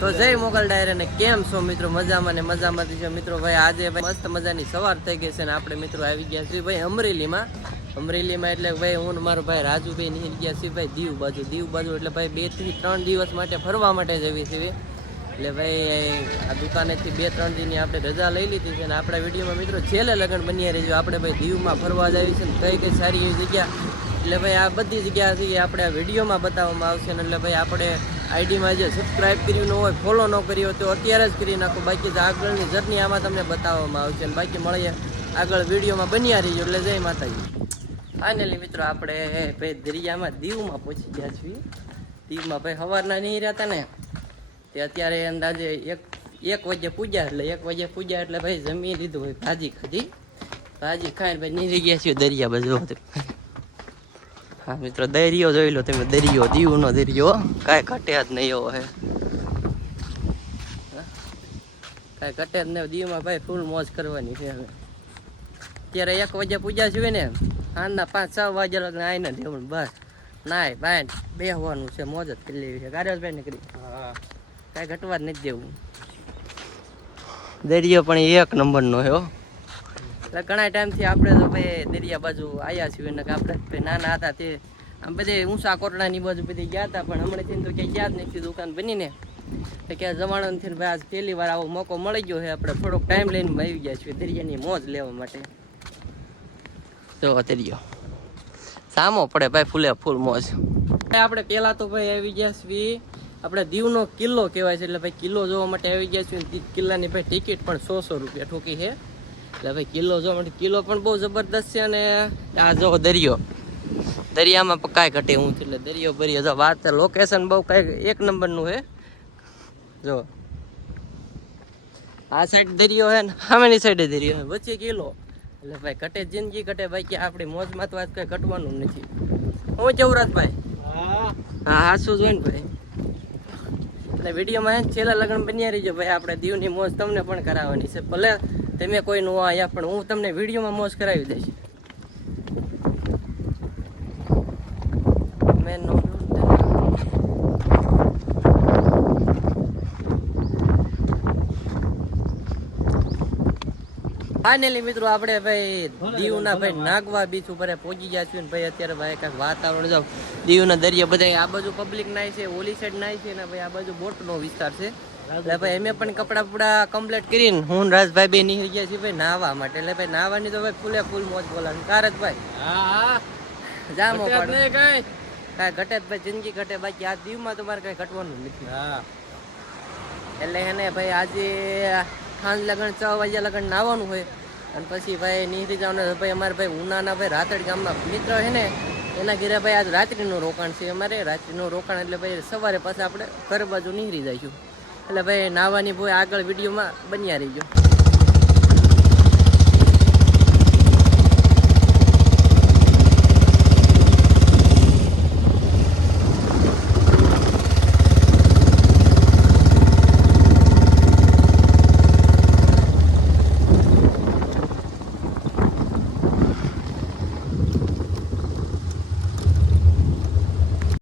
તો જય મોગલ ડાયર અને કેમ છો મિત્રો? મજામાં ને મજામાંથી છે મિત્રો. ભાઈ આજે ભાઈ મસ્ત મજાની સવાર થઈ ગઈ છે ને આપણે મિત્રો આવી ગયા છીએ ભાઈ અમરેલીમાં એટલે ભાઈ હું મારો ભાઈ રાજુભાઈ નીકળી ગયા છીએ ભાઈ દીવ બાજુ એટલે ભાઈ 2 થી 3 દિવસ માટે ફરવા માટે જવી છે. એટલે ભાઈ આ દુકાનેથી 2-3 દીની આપણે રજા લઈ લીધી છે અને આપણા વિડીયોમાં મિત્રો છેલ્લે લગન બન્યા રહેજો. આપણે ભાઈ દીવમાં ફરવા જવી છે ને કઈ સારી એવી જગ્યા, એટલે ભાઈ આ બધી જગ્યા છે આપણે આ વિડીયોમાં બતાવવામાં આવશે ને એટલે ભાઈ આપણે આઈડીમાં જે સબસ્ક્રાઈબ કર્યું ન હોય, ફોલો ન કર્યો તો અત્યારે જ કરી નાખો. બાકી તો આગળની જર્ની આમાં તમને બતાવવામાં આવશે અને બાકી મળીએ આગળ વિડીયોમાં બન્યા રહીજો. એટલે જય માતાજી. ફાઇનલી મિત્રો આપણે ભાઈ દરિયામાં દીવમાં પહોંચી ગયા છીએ. દીવમાં ભાઈ સવારના નહીં રહેતા ને તે અત્યારે અંદાજે એક વાગે પૂજ્યા એટલે ભાઈ જમી લીધું હોય, ભાજી ખાઈને ભાઈ નીકળી ગયા છીએ દરિયા બાજુ. હા મિત્રો દરિયો જોઈ લો તમે, દરિયો દીવનો દરિયો કાંઈ ઘટે જ નહીં એવો હે, કાંઈ ઘટે જ નહીં. દીવમાં ભાઈ ફૂલ મોજ કરવાની છે. હવે અત્યારે 1 વાગ્યા પૂજા છે ને, સાંજના 5-6 વાગ્યા લગ્ન આવીને દેવું બસ નાય બાય બેસવાનું છે, મોજ જ કરી લેવી છે. ગારેશભાઈ નીકળી કાંઈ ઘટવા જ નથી દેવું. દરિયો પણ 1 નંબરનો છે. એટલે ઘણા ટાઈમથી આપણે તો ભાઈ દરિયા બાજુ આવ્યા છીએ ને આપણે નાના હતા તે આમ બધે ઊંચા કોટડાની બાજુ બધી ગયા હતા, પણ હમણાંથી તો ક્યાંય યાદ નથી દુકાન બનીને તો ક્યાં જમાડોથી ભાઈ આજ પહેલી વાર આવો મોકો મળી ગયો છે. આપણે થોડોક ટાઈમ લઈને આવી ગયા છીએ દરિયાની મોજ લેવા માટે. જો દરિયો સામો પડે ભાઈ, ફૂલે ફૂલ મોજ. આપણે પહેલાં તો ભાઈ આવી ગયા છીએ આપણે દીવનો કિલ્લો કહેવાય છે, એટલે ભાઈ કિલ્લો જોવા માટે આવી ગયા છીએ. કિલ્લાની ભાઈ ટિકિટ પણ 100 રૂપિયા ઠોકી છે. એટલે ભાઈ કિલ્લો જોવા માટે કિલ્લો પણ બહુ જબરદસ્ત છે. અને આ જો દરિયામાં કાંઈ ઘટે હું એટલે દરિયો જો વાત લોકેશન બહુ કાંઈ 1 નંબરનું છે. જો આ સાઈડ દરિયો છે ને સામેની સાઈડે દરિયો છે, વચ્ચે કિલ્લો. એટલે ભાઈ ઘટે જિંદગી ઘટે ભાઈ કે આપણી મોજમાં તો આજ કંઈ ઘટવાનું નથી. હું જવરાજભાઈ હા શું જોઈ ને ભાઈ. એટલે વિડીયોમાં છેલ્લા લગ્ન બન્યા રહીજો ભાઈ. આપણે દીવની મોજ તમને પણ કરાવવાની છે. ભલે તમે કોઈ નું આવ્યા પણ હું તમને વિડીયોમાં મોજ કરાવી દઈશ. ફાઇનલી મિત્રો આપણે ભાઈ દીવના ભાઈ નાગવા બીચ ઉપર પહોંચી ગયા છીએ ને ભાઈ અત્યારે ભાઈ કાંઈક વાતાવરણ જો દીવના દરિયા બધા આ બાજુ પબ્લિક નાય છે, ઓલી સાઈડ નાય છે ને ભાઈ આ બાજુ બોટનો વિસ્તાર છે. એટલે ભાઈ અમે પણ કપડા બપડા કમ્પ્લીટ કરીને હું રાજભાઈ બે નીકળી ગયા છીએ ભાઈ નાહવા માટે. એટલે ભાઈ નાહવાની તો ભાઈ ફૂલે ફૂલ મોજ બોલાવાની. કારજભાઈ જામો પડે કાંઈ ઘટે જ ભાઈ, જિંદગી ઘટે. બાકી આ દીવમાં તો મારે કાંઈ ઘટવાનું નથી. એટલે એને ભાઈ આજે સાંજ લગન 6 વાગ્યા લગન નાહવાનું હોય અને પછી ભાઈ નીકળી જવાનું. ભાઈ અમારે ભાઈ ઉનાના ભાઈ રાતડ ગામમાં મિત્ર છે ને એના ઘરે ભાઈ આજ રાત્રિનું રોકાણ છે અમારે. રાત્રિનું રોકાણ એટલે ભાઈ સવારે પાછા આપણે ઘર બાજુ નીકળી જઈશું. એટલે ભાઈ નાહવાની ભાઈ આગળ વિડીયોમાં બન્યા રહીજો.